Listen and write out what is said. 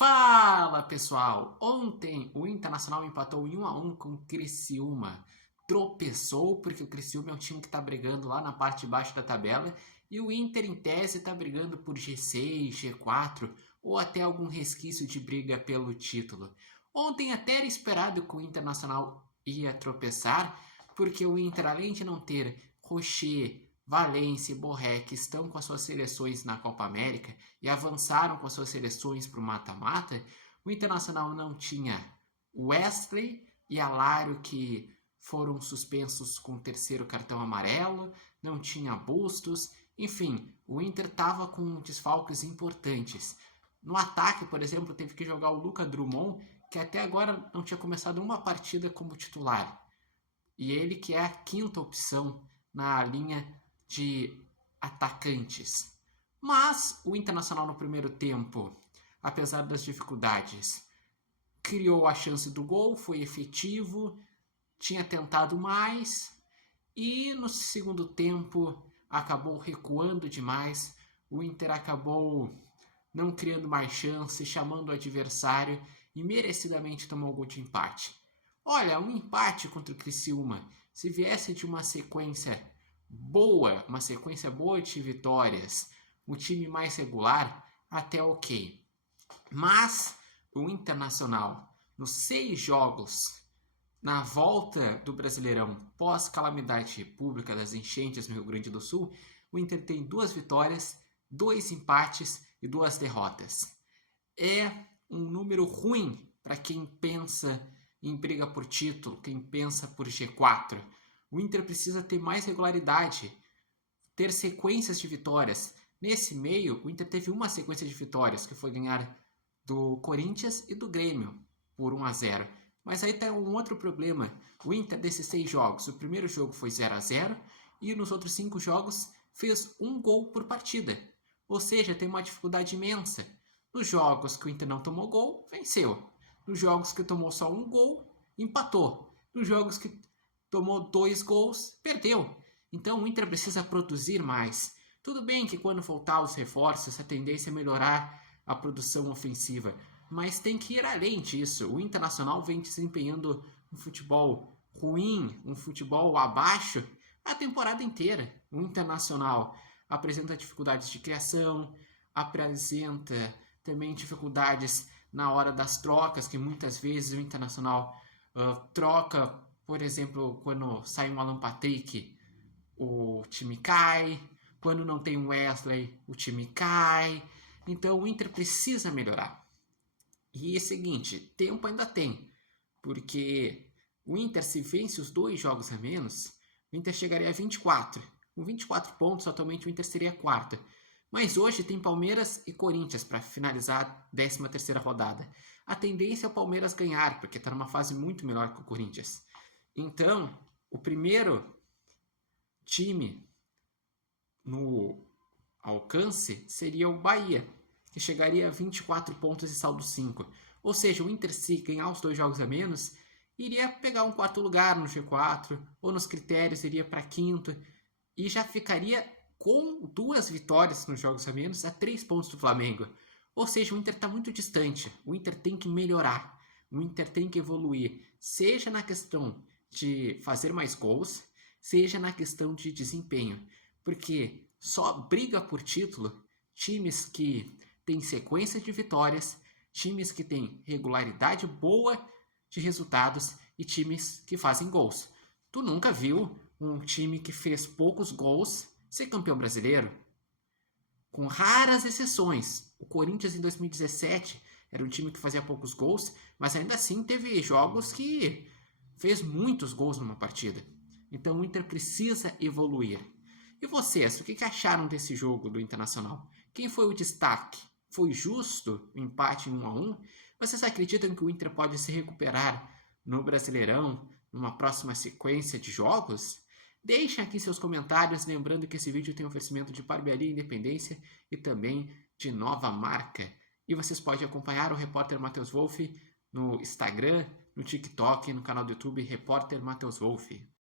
Fala pessoal! Ontem o Internacional empatou em 1-1 com o Criciúma. Tropeçou porque o Criciúma é um time que está brigando lá na parte de baixo da tabela e o Inter, em tese, está brigando por G6, G4 ou até algum resquício de briga pelo título. Ontem até era esperado que o Internacional ia tropeçar, porque o Inter, além de não ter Rocher, Valência e Borré, que estão com as suas seleções na Copa América e avançaram com as suas seleções para o mata-mata, o Internacional não tinha Wesley e Alário, que foram suspensos com o terceiro cartão amarelo, não tinha Bustos, enfim, o Inter estava com desfalques importantes. No ataque, por exemplo, teve que jogar o Lucas Drummond, que até agora não tinha começado uma partida como titular. E ele que é a quinta opção na linha de atacantes. Mas o Internacional no primeiro tempo, apesar das dificuldades, criou a chance do gol, foi efetivo, tinha tentado mais e no segundo tempo acabou recuando demais. O Inter acabou não criando mais chance, chamando o adversário e merecidamente tomou o gol de empate. Olha, um empate contra o Criciúma, se viesse de uma sequência boa de vitórias, o time mais regular, até ok. Mas o Internacional, nos 6 jogos, na volta do Brasileirão, pós-calamidade pública das enchentes no Rio Grande do Sul, o Inter tem 2 vitórias, 2 empates e 2 derrotas. É um número ruim para quem pensa em briga por título, quem pensa por G4. O Inter precisa ter mais regularidade, ter sequências de vitórias. Nesse meio, o Inter teve uma sequência de vitórias, que foi ganhar do Corinthians e do Grêmio por 1-0. Mas aí está um outro problema. O Inter, desses 6 jogos, o primeiro jogo foi 0-0 e nos outros 5 jogos fez 1 gol por partida. Ou seja, tem uma dificuldade imensa. Nos jogos que o Inter não tomou gol, venceu. Nos jogos que tomou só 1 gol, empatou. Nos jogos que tomou 2 gols, perdeu. Então o Inter precisa produzir mais. Tudo bem que quando faltar os reforços, a tendência é melhorar a produção ofensiva, mas tem que ir além disso. O Internacional vem desempenhando um futebol ruim, um futebol abaixo a temporada inteira. O Internacional apresenta dificuldades de criação, apresenta também dificuldades na hora das trocas, que muitas vezes o Internacional troca, por exemplo, quando sai um Alan Patrick, o time cai, quando não tem um Wesley, o time cai. Então o Inter precisa melhorar. E é o seguinte, tempo ainda tem, porque o Inter, se vence os 2 jogos a menos, o Inter chegaria a 24. Com 24 pontos, atualmente o Inter seria quarto. Mas hoje tem Palmeiras e Corinthians para finalizar a 13ª rodada. A tendência é o Palmeiras ganhar, porque está numa fase muito melhor que o Corinthians. Então, o primeiro time no alcance seria o Bahia, que chegaria a 24 pontos e saldo 5. Ou seja, o Inter, se ganhar os 2 jogos a menos, iria pegar um 4º lugar no G4, ou nos critérios iria para 5º, e já ficaria com 2 vitórias nos jogos a menos, a 3 pontos do Flamengo. Ou seja, o Inter está muito distante. O Inter tem que melhorar. O Inter tem que evoluir. Seja na questão de fazer mais gols, seja na questão de desempenho. Porque só briga por título times que têm sequência de vitórias, times que têm regularidade boa de resultados e times que fazem gols. Tu nunca viu um time que fez poucos gols ser campeão brasileiro? Com raras exceções. O Corinthians em 2017 era um time que fazia poucos gols, mas ainda assim teve jogos que fez muitos gols numa partida. Então o Inter precisa evoluir. E vocês, o que acharam desse jogo do Internacional? Quem foi o destaque? Foi justo o empate em 1-1? Vocês acreditam que o Inter pode se recuperar no Brasileirão, numa próxima sequência de jogos? Deixem aqui seus comentários, lembrando que esse vídeo tem oferecimento de Barbearia Independência e também de Nova Marca. E vocês podem acompanhar o repórter Matheus Wolff no Instagram, no TikTok e no canal do YouTube Repórter Matheus Wolff.